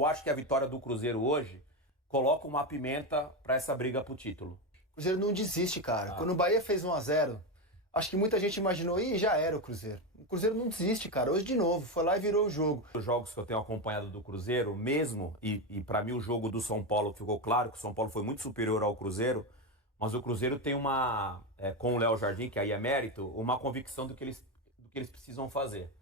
Eu acho que a vitória do Cruzeiro hoje coloca uma pimenta para essa briga pro título. O Cruzeiro não desiste, cara. Quando o Bahia fez 1-0, acho que muita gente imaginou, já era o Cruzeiro. O Cruzeiro não desiste, cara. Hoje de novo, foi lá e virou o jogo. Os jogos que eu tenho acompanhado do Cruzeiro, mesmo, e para mim o jogo do São Paulo ficou claro que o São Paulo foi muito superior ao Cruzeiro, mas o Cruzeiro tem uma, com o Léo Jardim, que aí é mérito, uma convicção do que eles precisam fazer.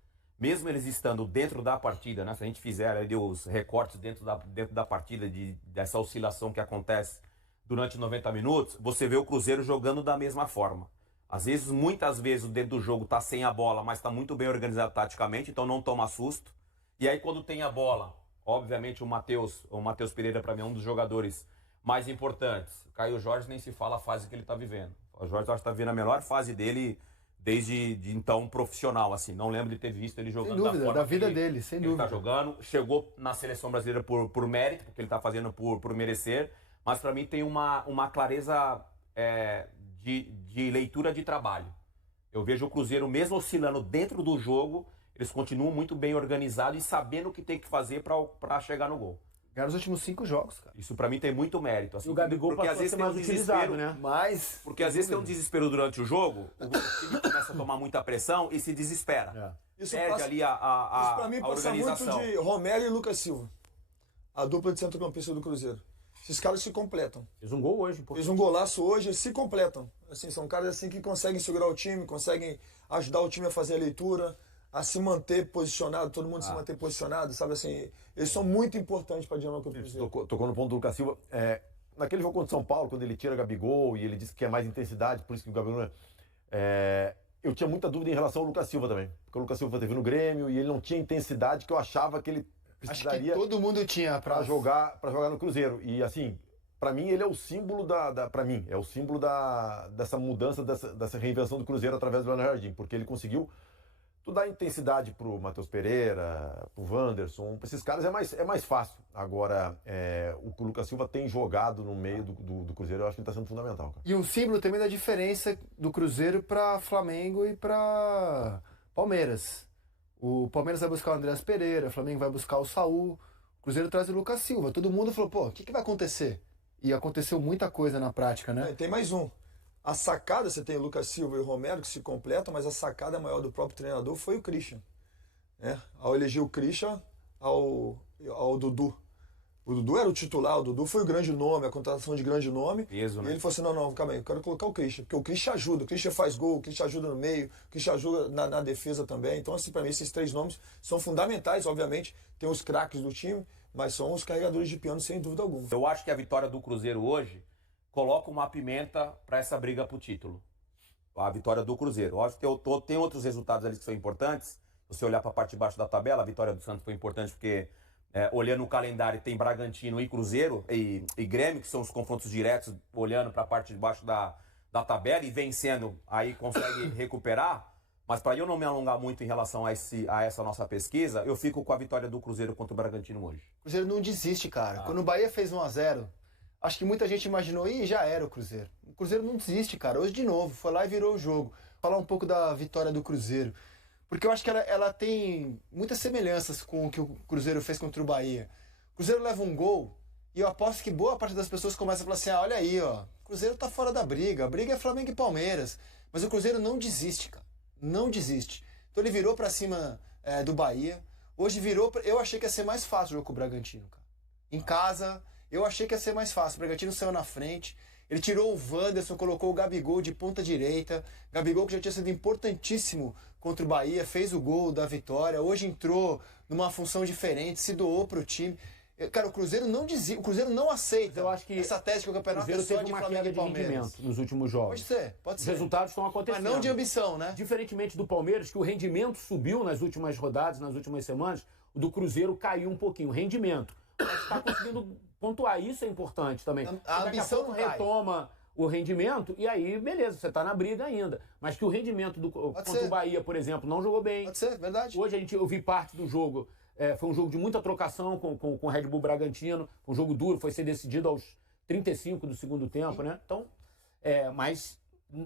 Mesmo eles estando dentro da partida, né, se a gente fizer ali os recortes dentro da partida, dessa oscilação que acontece durante 90 minutos, você vê o Cruzeiro jogando da mesma forma. Às vezes, muitas vezes, o dentro do jogo tá sem a bola, mas tá muito bem organizado taticamente, então não toma susto. E aí, quando tem a bola, obviamente o Matheus Pereira, para mim, é um dos jogadores mais importantes. O Caio Jorge nem se fala a fase que ele tá vivendo. O Jorge, eu acho que tá vivendo a melhor fase dele desde então profissional, assim. Não lembro de ter visto ele jogando sem dúvida, da vida dele, sem dúvida. Ele tá jogando, chegou na seleção brasileira por mérito, porque ele tá fazendo por merecer, mas para mim tem uma clareza de leitura de trabalho. Eu vejo o Cruzeiro, mesmo oscilando dentro do jogo, eles continuam muito bem organizados e sabendo o que tem que fazer para chegar no gol. Ganharam os últimos 5 jogos, cara. Isso pra mim tem muito mérito. Assim, e o Gabigol porque passou a ser mais utilizado, né? Porque às vezes tem um desespero durante o jogo, o time começa a tomar muita pressão e se desespera. Isso perde ali isso pra mim a passa organização. muito de Romero e Lucas Silva. A dupla de centrocampista do Cruzeiro. Esses caras se completam. Fez um gol hoje. Fez um golaço hoje, se completam. Assim, são caras assim que conseguem segurar o time, conseguem ajudar o time a fazer a leitura, a se manter posicionado, todo mundo se manter posicionado, sabe assim? Eles são muito importantes para a dinâmica do Cruzeiro. Tocou no ponto do Lucas Silva. Naquele jogo contra o São Paulo, quando ele tira Gabigol e ele disse que é mais intensidade, por isso que o Gabigol... eu tinha muita dúvida em relação ao Lucas Silva também. Porque o Lucas Silva teve no Grêmio e ele não tinha intensidade que eu achava que ele precisaria... Acho que todo mundo tinha para jogar no Cruzeiro. E assim, para mim ele é o símbolo dessa mudança, dessa reinvenção do Cruzeiro através do Leonardo Jardim, porque ele conseguiu dar intensidade pro Matheus Pereira, pro Wanderson, pra esses caras é mais fácil. Agora, o que o Lucas Silva tem jogado no meio do Cruzeiro, eu acho que ele tá sendo fundamental, cara. E um símbolo também da diferença do Cruzeiro para Flamengo e para Palmeiras. O Palmeiras vai buscar o Andreas Pereira, o Flamengo vai buscar o Saul, o Cruzeiro traz o Lucas Silva. Todo mundo falou, pô, o que vai acontecer? E aconteceu muita coisa na prática, né? Tem mais um. A sacada, você tem o Lucas Silva e o Romero que se completam, mas a sacada maior do próprio treinador foi o Christian. Ao eleger o Christian ao Dudu. O Dudu era o titular, o Dudu foi o grande nome, a contratação de grande nome. Peso, né? E ele falou assim, não, calma aí, eu quero colocar o Christian, porque o Christian ajuda, o Christian faz gol, o Christian ajuda no meio, o Christian ajuda na defesa também. Então, assim, para mim, esses 3 nomes são fundamentais, obviamente, tem os craques do time, mas são os carregadores de piano, sem dúvida alguma. Eu acho que a vitória do Cruzeiro hoje coloca uma pimenta para essa briga pro título. A vitória do Cruzeiro. Eu acho que tem outros resultados ali que são importantes. Se você olhar para a parte de baixo da tabela, a vitória do Santos foi importante porque, olhando o calendário, tem Bragantino e Cruzeiro e Grêmio, que são os confrontos diretos, olhando para a parte de baixo da tabela e vencendo, aí consegue recuperar. Mas para eu não me alongar muito em relação a essa nossa pesquisa, eu fico com a vitória do Cruzeiro contra o Bragantino hoje. O Cruzeiro não desiste, cara. Quando o Bahia fez 1-0, acho que muita gente imaginou, já era o Cruzeiro. O Cruzeiro não desiste, cara. Hoje de novo, foi lá e virou o jogo. Falar um pouco da vitória do Cruzeiro. Porque eu acho que ela tem muitas semelhanças com o que o Cruzeiro fez contra o Bahia. O Cruzeiro leva um gol e eu aposto que boa parte das pessoas começa a falar assim, olha aí, ó, o Cruzeiro tá fora da briga. A briga é Flamengo e Palmeiras. Mas o Cruzeiro não desiste, cara. Não desiste. Então ele virou pra cima do Bahia. Hoje eu achei que ia ser mais fácil o jogo com o Bragantino, cara. Em casa... Eu achei que ia ser mais fácil. O Bragantino saiu na frente. Ele tirou o Wanderson, colocou o Gabigol de ponta direita. Gabigol que já tinha sido importantíssimo contra o Bahia, fez o gol da vitória. Hoje entrou numa função diferente, se doou pro time. Cara, o Cruzeiro não desiste, o Cruzeiro não aceita. Eu acho que essa tese que o campeonato é só de Flamengo e Palmeiras. Rendimento nos últimos jogos. Pode ser. Os resultados estão acontecendo. Mas não de ambição, né? Diferentemente do Palmeiras, que o rendimento subiu nas últimas rodadas, nas últimas semanas, o do Cruzeiro caiu um pouquinho. O rendimento. Mas está conseguindo pontuar, isso é importante também. A ambição não retoma o rendimento e aí, beleza, você está na briga ainda. Mas que o rendimento contra o Bahia, por exemplo, não jogou bem. Pode ser, verdade. Hoje eu vi parte do jogo, foi um jogo de muita trocação com o Red Bull Bragantino, um jogo duro, foi ser decidido aos 35 do segundo tempo, né? Então, mas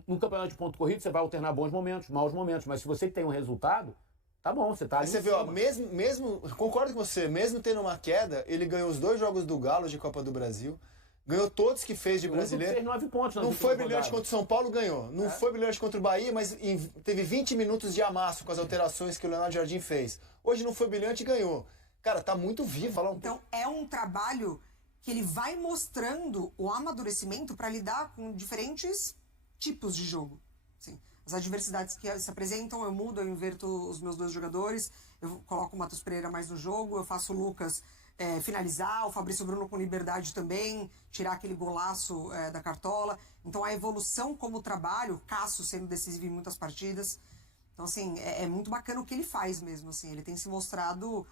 no campeonato de ponto corrido você vai alternar bons momentos, maus momentos, mas se você tem um resultado, Tá bom, você tá ali. Aí você vê, ó, mesmo, concordo com você, mesmo tendo uma queda, ele ganhou os 2 jogos do Galo de Copa do Brasil, ganhou todos que fez de brasileiro. Fez 9 pontos. Não foi brilhante contra o São Paulo, ganhou. Não foi brilhante contra o Bahia, mas teve 20 minutos de amasso com as alterações que o Leonardo Jardim fez. Hoje não foi brilhante e ganhou. Cara, tá muito vivo. Então é um trabalho que ele vai mostrando o amadurecimento para lidar com diferentes tipos de jogo. Assim, as adversidades que se apresentam, eu mudo, eu inverto os meus 2 jogadores, eu coloco o Matheus Pereira mais no jogo, eu faço o Lucas finalizar, o Fabrício Bruno com liberdade também, tirar aquele golaço da cartola. Então a evolução como trabalho, Cássio sendo decisivo em muitas partidas. Então assim, é muito bacana o que ele faz mesmo. Assim, ele tem se mostrado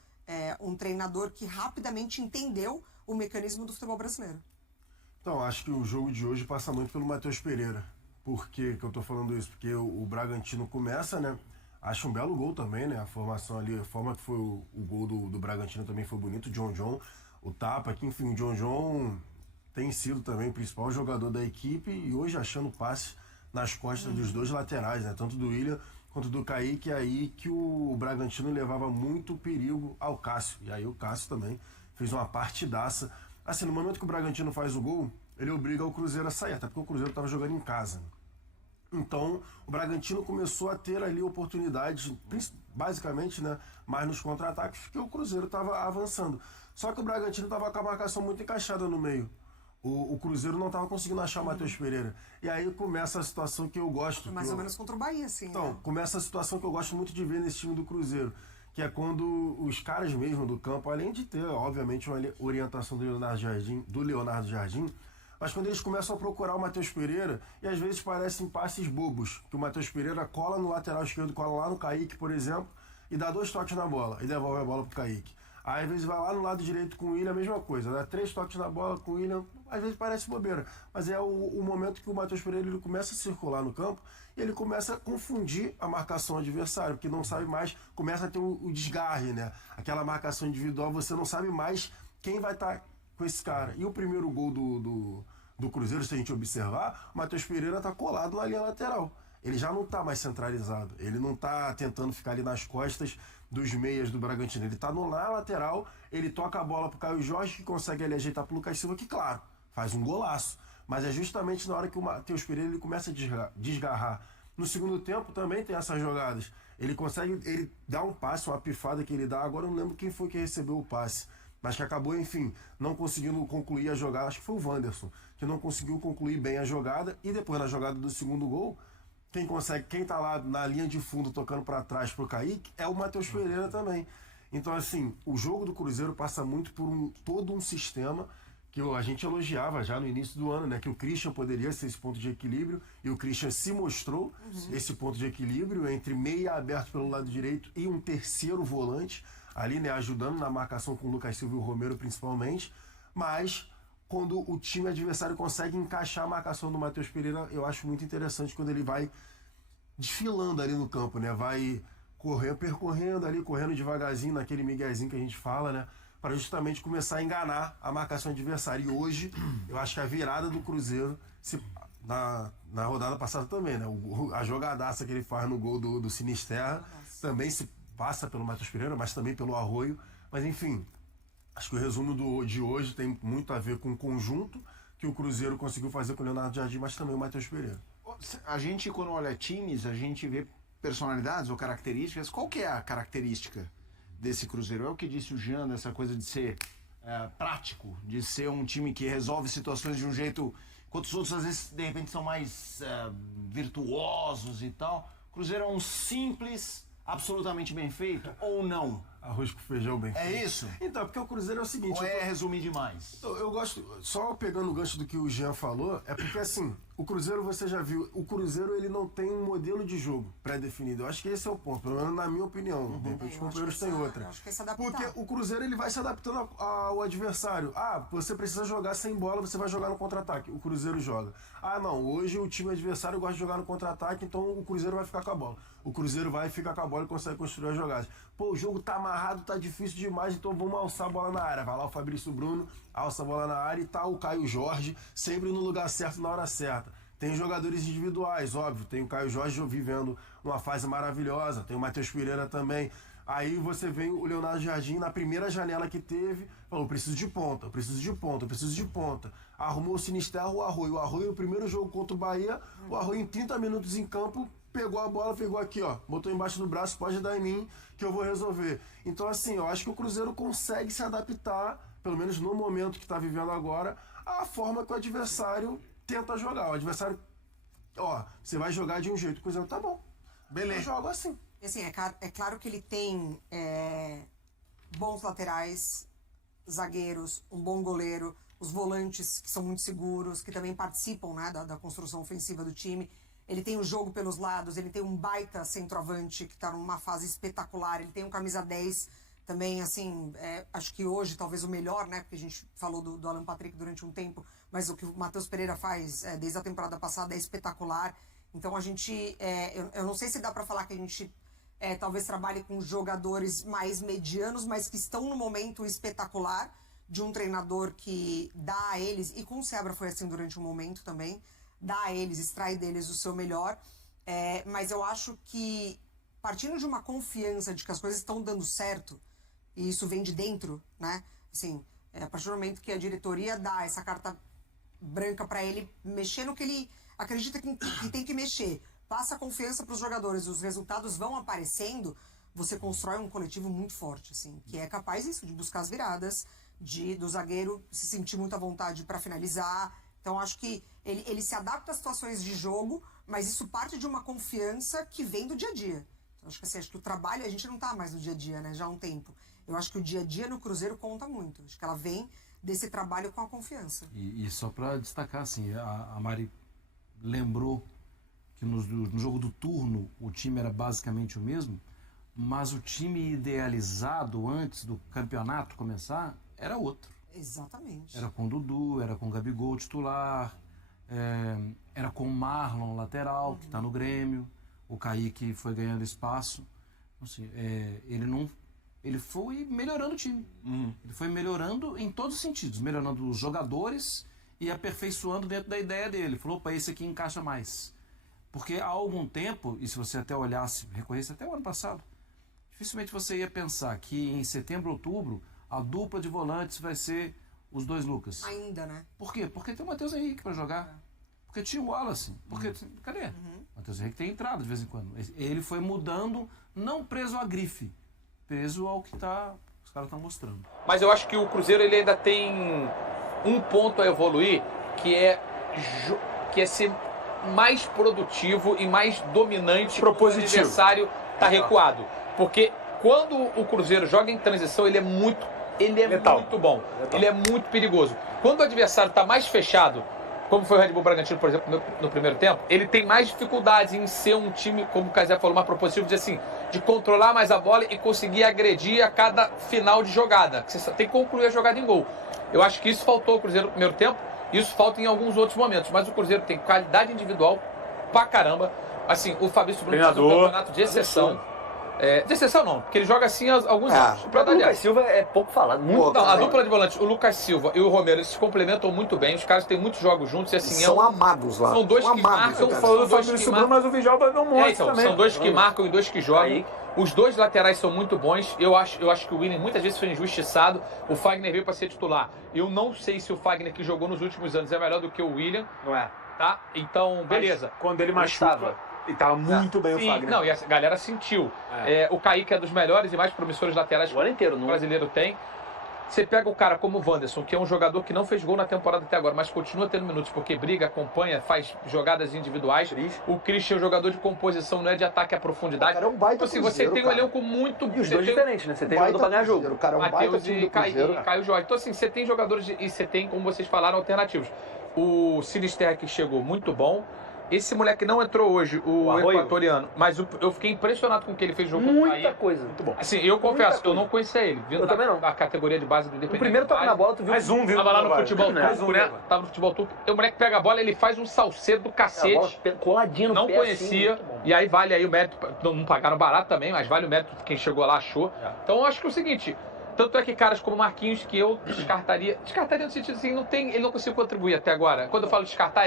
um treinador que rapidamente entendeu o mecanismo do futebol brasileiro. Então, acho que o jogo de hoje passa muito pelo Matheus Pereira. Por que eu tô falando isso? Porque o Bragantino começa, né? Acho um belo gol também, né? A formação ali, a forma que foi o gol do Bragantino também foi bonito. O John, o tapa aqui, enfim, o John tem sido também o principal jogador da equipe e hoje achando passe nas costas dos 2 laterais, né? Tanto do William quanto do Kaique, aí que o Bragantino levava muito perigo ao Cássio. E aí o Cássio também fez uma partidaça. Assim, no momento que o Bragantino faz o gol, ele obriga o Cruzeiro a sair, até porque o Cruzeiro estava jogando em casa. Então, o Bragantino começou a ter ali oportunidades, basicamente, né, mais nos contra-ataques, porque o Cruzeiro estava avançando. Só que o Bragantino estava com a marcação muito encaixada no meio. O Cruzeiro não estava conseguindo achar o Matheus Pereira. E aí começa a situação que eu gosto. Mais ou menos contra o Bahia, sim. Então, começa a situação que eu gosto muito de ver nesse time do Cruzeiro, que é quando os caras mesmo do campo, além de ter, obviamente, uma orientação do Leonardo Jardim, mas quando eles começam a procurar o Matheus Pereira, e às vezes parecem passes bobos, que o Matheus Pereira cola no lateral esquerdo, cola lá no Kaique, por exemplo, e dá 2 toques na bola, e devolve a bola pro Kaique. Aí às vezes vai lá no lado direito com o William, a mesma coisa, dá 3 toques na bola com o William, às vezes parece bobeira, mas é o momento que o Matheus Pereira ele começa a circular no campo e ele começa a confundir a marcação adversária, porque não sabe mais, começa a ter o desgarre, né? Aquela marcação individual, você não sabe mais quem vai estar com esse cara. E o primeiro gol do Cruzeiro, se a gente observar, o Matheus Pereira está colado na linha lateral. Ele já não está mais centralizado, ele não está tentando ficar ali nas costas dos meias do Bragantino, ele está na lateral, ele toca a bola pro Caio Jorge, que consegue ali ajeitar pro Lucas Silva, que claro, faz um golaço, mas é justamente na hora que o Matheus Pereira ele começa a desgarrar. No segundo tempo também tem essas jogadas, ele dá um passe, uma pifada que ele dá, agora eu não lembro quem foi que recebeu o passe, mas que acabou, enfim, não conseguindo concluir a jogada, acho que foi o Wanderson, que não conseguiu concluir bem a jogada, e depois na jogada do segundo gol, quem tá lá na linha de fundo tocando para trás pro Kaique é o Matheus Pereira também. Então, assim, o jogo do Cruzeiro passa muito por todo um sistema que a gente elogiava já no início do ano, né? Que o Christian poderia ser esse ponto de equilíbrio, e o Christian se mostrou esse ponto de equilíbrio entre meia aberto pelo lado direito e um terceiro volante, ali, né? Ajudando na marcação com o Lucas Silva e o Romero principalmente, mas quando o time adversário consegue encaixar a marcação do Matheus Pereira, eu acho muito interessante quando ele vai desfilando ali no campo, né? Vai percorrendo ali, correndo devagarzinho, naquele miguezinho que a gente fala, né? Para justamente começar a enganar a marcação adversária. E hoje, eu acho que a virada do Cruzeiro, na rodada passada também, né? A jogadaça que ele faz no gol do Sinisterra também se passa pelo Matheus Pereira, mas também pelo Arroio. Mas enfim, acho que o resumo de hoje tem muito a ver com o conjunto que o Cruzeiro conseguiu fazer com o Leonardo Jardim, mas também o Matheus Pereira. A gente, quando olha times, a gente vê personalidades ou características. Qual que é a característica desse Cruzeiro? É o que disse o Jean, essa coisa de ser prático, de ser um time que resolve situações de um jeito, enquanto os outros às vezes de repente são mais virtuosos e tal. O Cruzeiro é um simples, absolutamente bem feito ou não? Arroz com feijão bem feito. É isso? Então, porque o Cruzeiro é o seguinte... Ou resumir demais? Eu gosto, só pegando o gancho do que o Jean falou, é porque assim, o Cruzeiro, você já viu, o Cruzeiro ele não tem um modelo de jogo pré-definido. Eu acho que esse é o ponto, pelo menos na minha opinião. De repente os companheiros têm outra. Acho que é se adaptar. Porque o Cruzeiro ele vai se adaptando ao adversário. Ah, você precisa jogar sem bola, você vai jogar no contra-ataque. O Cruzeiro joga. Ah, não, hoje o time adversário gosta de jogar no contra-ataque, então o Cruzeiro vai ficar com a bola. O Cruzeiro vai ficar com a bola e consegue construir as jogadas. Pô, o jogo tá amarrado, tá difícil demais, então vamos alçar a bola na área. Vai lá o Fabrício Bruno, alça a bola na área e tá o Caio Jorge, sempre no lugar certo, na hora certa. Tem jogadores individuais, óbvio, tem o Caio Jorge vivendo uma fase maravilhosa, tem o Matheus Pereira também. Aí você vem o Leonardo Jardim, na primeira janela que teve, falou, preciso de ponta. Arrumou o Sinisterra, o Arroio. O Arroio, no primeiro jogo contra o Bahia, o Arroio em 30 minutos em campo, pegou a bola, pegou aqui, ó, botou embaixo do braço, pode dar em mim que eu vou resolver. Então, assim, eu acho que o Cruzeiro consegue se adaptar, pelo menos no momento que está vivendo agora, à forma que o adversário tenta jogar. O adversário, ó, você vai jogar de um jeito, o Cruzeiro tá bom. Beleza. Eu jogo assim. Assim, é claro que ele tem bons laterais, zagueiros, um bom goleiro, os volantes que são muito seguros, que também participam, né, da construção ofensiva do time. Ele tem o jogo pelos lados, ele tem um baita centroavante que está numa fase espetacular, ele tem um camisa 10 também, assim, acho que hoje talvez o melhor, né, porque a gente falou do Alan Patrick durante um tempo, mas o que o Matheus Pereira faz desde a temporada passada é espetacular. Então a gente, eu não sei se dá para falar que a gente talvez trabalhe com jogadores mais medianos, mas que estão no momento espetacular de um treinador que dá a eles, e com o Seabra foi assim durante um momento também, dá a eles, extrai deles o seu melhor, mas eu acho que partindo de uma confiança de que as coisas estão dando certo, e isso vem de dentro, né, assim, a partir do momento que a diretoria dá essa carta branca para ele mexer no que ele acredita que tem que mexer, passa a confiança para os jogadores, os resultados vão aparecendo, você constrói um coletivo muito forte, assim, que é capaz isso, de buscar as viradas, do zagueiro se sentir muito à vontade para finalizar. Então acho que ele se adapta às situações de jogo, mas isso parte de uma confiança que vem do dia a dia. Então, acho que assim, acho que o trabalho, a gente não tá mais no dia a dia, né, já há um tempo. Eu acho que o dia a dia no Cruzeiro conta muito. Acho que ela vem desse trabalho com a confiança. E só para destacar, assim, a Mari lembrou que no jogo do turno o time era basicamente o mesmo, mas o time idealizado antes do campeonato começar era outro. Exatamente. Era com o Dudu, era com o Gabigol titular, era com o Marlon lateral, que está no Grêmio, o Kaique foi ganhando espaço. Assim, ele foi melhorando o time. Ele foi melhorando em todos os sentidos, melhorando os jogadores e aperfeiçoando dentro da ideia dele. Falou, opa, esse aqui encaixa mais. Porque há algum tempo, e se você até olhasse, recorresse até o ano passado, dificilmente você ia pensar que em setembro, outubro, a dupla de volantes vai ser os dois Lucas. Ainda, né? Por quê? Porque tem o Matheus Henrique para jogar. Porque tinha o Wallace. Porque, cadê? O Matheus Henrique tem entrado de vez em quando. Ele foi mudando, não preso à grife, preso ao que os caras estão mostrando. Mas eu acho que o Cruzeiro ele ainda tem um ponto a evoluir, que é ser mais produtivo e mais dominante quando o adversário está recuado. Porque quando o Cruzeiro joga em transição, ele é muito bom. Ele é muito perigoso. Quando o adversário está mais fechado, como foi o Red Bull Bragantino, por exemplo, no primeiro tempo, ele tem mais dificuldades em ser um time, como o Casé falou, mais propositivo, de controlar mais a bola e conseguir agredir a cada final de jogada. Você tem que concluir a jogada em gol. Eu acho que isso faltou ao Cruzeiro no primeiro tempo, isso falta em alguns outros momentos, mas o Cruzeiro tem qualidade individual pra caramba. Assim, o Fabrício Bruno faz um campeonato de exceção. De exceção não, porque ele joga assim alguns anos. O Lucas Silva é pouco falado. Muito não, a dupla de volantes, o Lucas Silva e o Romero, eles se complementam muito bem. Os caras têm muitos jogos juntos e assim são amados lá. São dois que marcam. Falou do Fabrício Bruno, mas o Vijalba não mostra também. São dois que marcam e dois que jogam. Aí. Os dois laterais são muito bons. Eu acho que o Willian muitas vezes foi injustiçado. O Fagner veio para ser titular. Eu não sei se o Fagner que jogou nos últimos anos é melhor do que o Willian. Não é. Tá? Então, beleza. Mas quando ele machuca, ele estava muito bem o Fagner. Não, e a galera sentiu. O Kaique é dos melhores e mais promissores laterais que o brasileiro tem. Você pega o cara como o Wanderson, que é um jogador que não fez gol na temporada até agora, mas continua tendo minutos porque briga, acompanha, faz jogadas individuais. O Christian é um jogador de composição, não é de ataque à profundidade. O cara é um baita então, assim, você tem um elenco muito... E os dois diferentes, né? Você tem jogador pra ganhar jogo. O cara é um Matheus e Caio Jorge. Então assim, você tem jogadores e você tem, como vocês falaram, alternativos. O Sinisterra que chegou muito bom. Esse moleque não entrou hoje, o equatoriano, mas eu fiquei impressionado com o que ele fez no jogo. Muita coisa. Muito bom. Assim, eu confesso, eu não conhecia ele. Eu também não. A categoria de base do Independente. O primeiro toque na bola, tu viu? Mais um, viu? Tava lá no futebol turco, né? Tava no futebol turco. O moleque pega a bola, ele faz um salseiro do cacete. Coladinho no não pé. Não conhecia. Assim, e aí vale aí o mérito, não pagaram barato também, mas vale o mérito de quem chegou lá, achou. Então eu acho que é o seguinte... Tanto é que caras como Marquinhos, que eu descartaria no sentido assim, ele não conseguiu contribuir até agora. Quando eu falo descartar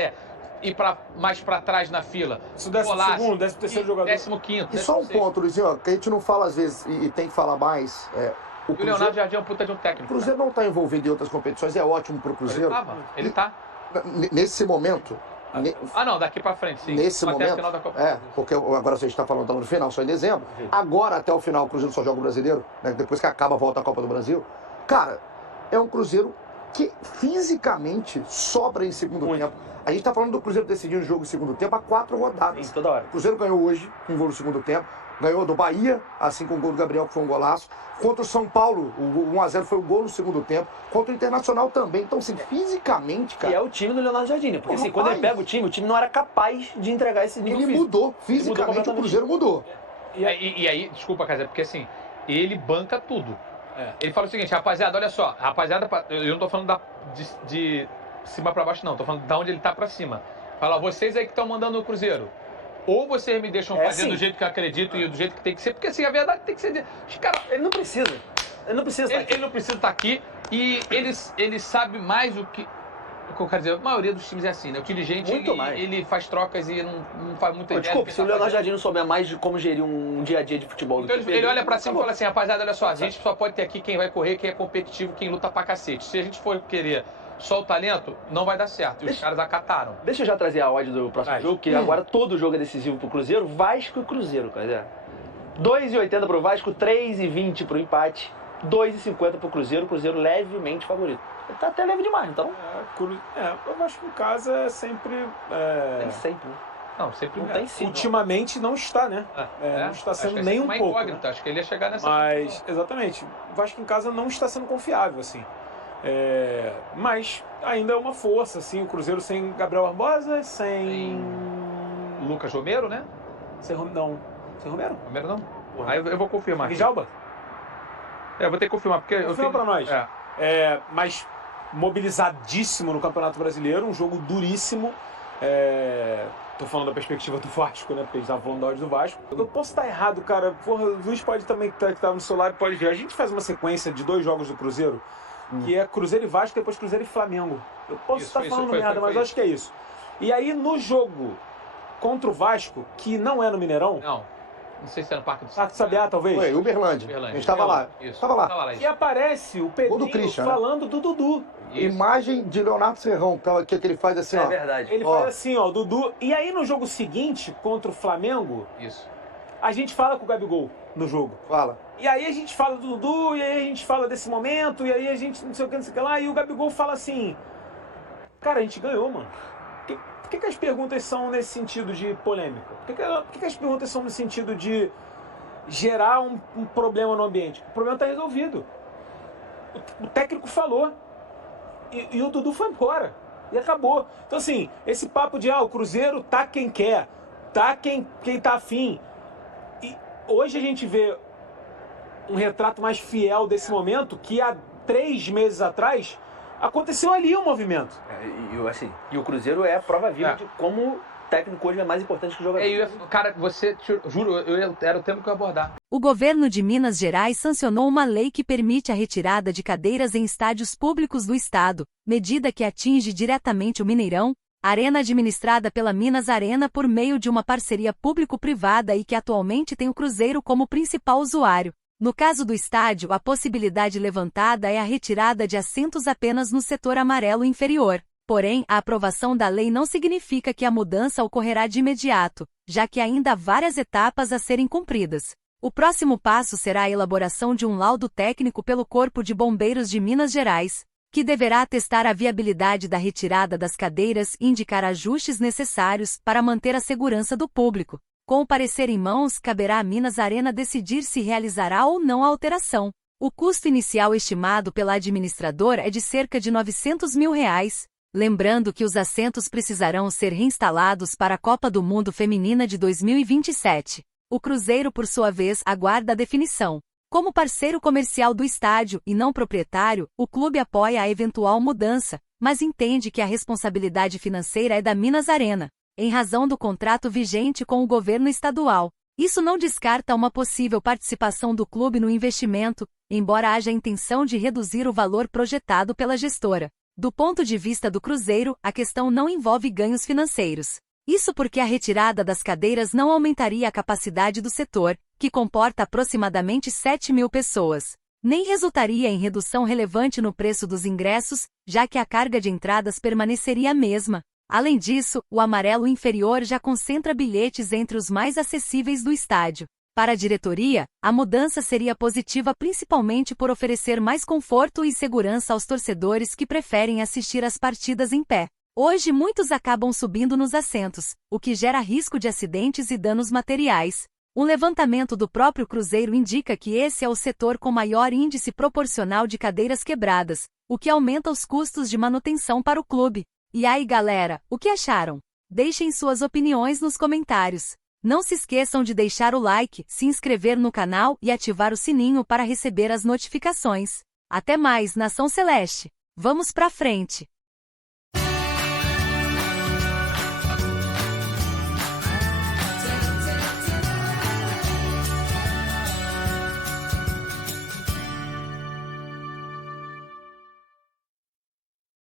ir mais para trás na fila. Se o 12º, 13º jogador. 15º. E só um ponto, Luizinho, que a gente não fala às vezes e tem que falar mais. O Leonardo Jardim é um puta de um técnico. O Cruzeiro não está envolvido em outras competições, é ótimo pro Cruzeiro. Ele tá. Nesse momento... Não, daqui pra frente, sim. Nesse até momento, o final da Copa. Porque agora a gente está falando no final, só em dezembro. Agora, até o final, o Cruzeiro só joga o Brasileiro, né? Depois que acaba, volta a Copa do Brasil. Cara, é um Cruzeiro que fisicamente sobra em segundo tempo. A gente está falando do Cruzeiro decidindo o jogo em segundo tempo há 4 rodadas. Sim, toda hora. O Cruzeiro ganhou hoje, com um gol no segundo tempo. Ganhou do Bahia, assim com o gol do Gabriel, que foi um golaço. Contra o São Paulo, o 1x0 foi o gol no segundo tempo. Contra o Internacional também. Então, assim, fisicamente, cara... E é o time do Leonardo Jardim, porque assim, quando ele pega o time não era capaz de entregar esse nível físico. Mudou. Fisicamente, o Cruzeiro mudou. E aí, desculpa, Casé, porque assim, ele banca tudo. Ele fala o seguinte, rapaziada, olha só. Rapaziada, eu não tô falando de cima pra baixo, não. Tô falando de onde ele tá pra cima. Fala, vocês aí que estão mandando no Cruzeiro. Ou vocês me deixam fazer do jeito que eu acredito e do jeito que tem que ser, porque assim, a verdade tem que ser... Cara, ele não precisa. Ele não precisa estar aqui. Ele não precisa estar aqui e ele sabe mais o que eu quero dizer, a maioria dos times é assim, né? O dirigente, ele faz trocas e não faz muita ideia. Desculpa, se o Leonardo Jardim não souber mais de como gerir um dia a dia de futebol... Então ele olha pra cima e fala assim, rapaziada, olha só, a gente só pode ter aqui quem vai correr, quem é competitivo, quem luta pra cacete. Se a gente for querer... só o talento, não vai dar certo. E os caras acataram. Deixa eu já trazer a odd do próximo jogo, que agora todo jogo é decisivo pro Cruzeiro. Vasco e Cruzeiro, cara. 2,80 pro Vasco, 3,20 pro empate, 2,50 pro Cruzeiro. Cruzeiro levemente favorito. Ele tá até leve demais, então. O Vasco em casa é sempre... Tem sempre, né? Não, sempre não tem sim. Ultimamente não está, né? Não está sendo nem um pouco. Né? Acho que ele ia chegar nessa... Mas, exatamente, o Vasco em casa não está sendo confiável, assim. Mas ainda é uma força, assim, o Cruzeiro sem Gabriel Barbosa, sem... Lucas Romero, né? Sem Romero? Romero não? Aí eu vou confirmar. Djalma? Eu vou ter que confirmar, porque... Confirma pra nós. Mas mobilizadíssimo no Campeonato Brasileiro, um jogo duríssimo. Tô falando da perspectiva do Vasco, né? Porque a gente tava falando da ordem do Vasco. Eu posso estar errado, cara. Porra, o Luiz pode também, que tava no celular, pode ver. A gente faz uma sequência de 2 jogos do Cruzeiro, que é Cruzeiro e Vasco, depois Cruzeiro e Flamengo. Eu posso estar falando merda, mas eu acho que é isso. E aí, no jogo contra o Vasco, que não é no Mineirão... Não sei se é no Parque do Sabiá, talvez. Foi, Uberlândia. A gente tava lá. Tava lá. E aparece o Pedrinho falando do Dudu. Imagem de Leonardo Serrão, que ele faz assim, ó. É verdade. Ele faz assim, ó, Dudu. E aí, no jogo seguinte, contra o Flamengo... A gente fala com o Gabigol no jogo. Fala. E aí a gente fala do Dudu, e aí a gente fala desse momento, e aí a gente não sei o que lá, e o Gabigol fala assim... Cara, a gente ganhou, mano. Por que as perguntas são nesse sentido de polêmica? Por que as perguntas são no sentido de gerar um problema no ambiente? O problema está resolvido. O técnico falou. E o Dudu foi embora. E acabou. Então, assim, esse papo de o Cruzeiro tá quem quer, tá quem tá afim. E hoje a gente vê um retrato mais fiel desse momento que há 3 meses atrás aconteceu ali o movimento. E o Cruzeiro é a prova viva de como o técnico hoje é mais importante que o jogador. Cara, juro, era o tema que eu ia abordar. O governo de Minas Gerais sancionou uma lei que permite a retirada de cadeiras em estádios públicos do estado, medida que atinge diretamente o Mineirão, arena administrada pela Minas Arena por meio de uma parceria público-privada e que atualmente tem o Cruzeiro como principal usuário. No caso do estádio, a possibilidade levantada é a retirada de assentos apenas no setor amarelo inferior. Porém, a aprovação da lei não significa que a mudança ocorrerá de imediato, já que ainda há várias etapas a serem cumpridas. O próximo passo será a elaboração de um laudo técnico pelo Corpo de Bombeiros de Minas Gerais, que deverá atestar a viabilidade da retirada das cadeiras e indicar ajustes necessários para manter a segurança do público. Com o parecer em mãos, caberá à Minas Arena decidir se realizará ou não a alteração. O custo inicial estimado pela administradora é de cerca de R$900 mil. Lembrando que os assentos precisarão ser reinstalados para a Copa do Mundo Feminina de 2027. O Cruzeiro, por sua vez, aguarda a definição. Como parceiro comercial do estádio e não proprietário, o clube apoia a eventual mudança, mas entende que a responsabilidade financeira é da Minas Arena, em razão do contrato vigente com o governo estadual. Isso não descarta uma possível participação do clube no investimento, embora haja intenção de reduzir o valor projetado pela gestora. Do ponto de vista do Cruzeiro, a questão não envolve ganhos financeiros. Isso porque a retirada das cadeiras não aumentaria a capacidade do setor, que comporta aproximadamente 7.000 pessoas. Nem resultaria em redução relevante no preço dos ingressos, já que a carga de entradas permaneceria a mesma. Além disso, o amarelo inferior já concentra bilhetes entre os mais acessíveis do estádio. Para a diretoria, a mudança seria positiva principalmente por oferecer mais conforto e segurança aos torcedores que preferem assistir às partidas em pé. Hoje muitos acabam subindo nos assentos, o que gera risco de acidentes e danos materiais. Um levantamento do próprio Cruzeiro indica que esse é o setor com maior índice proporcional de cadeiras quebradas, o que aumenta os custos de manutenção para o clube. E aí, galera, o que acharam? Deixem suas opiniões nos comentários. Não se esqueçam de deixar o like, se inscrever no canal e ativar o sininho para receber as notificações. Até mais, Nação Celeste! Vamos pra frente!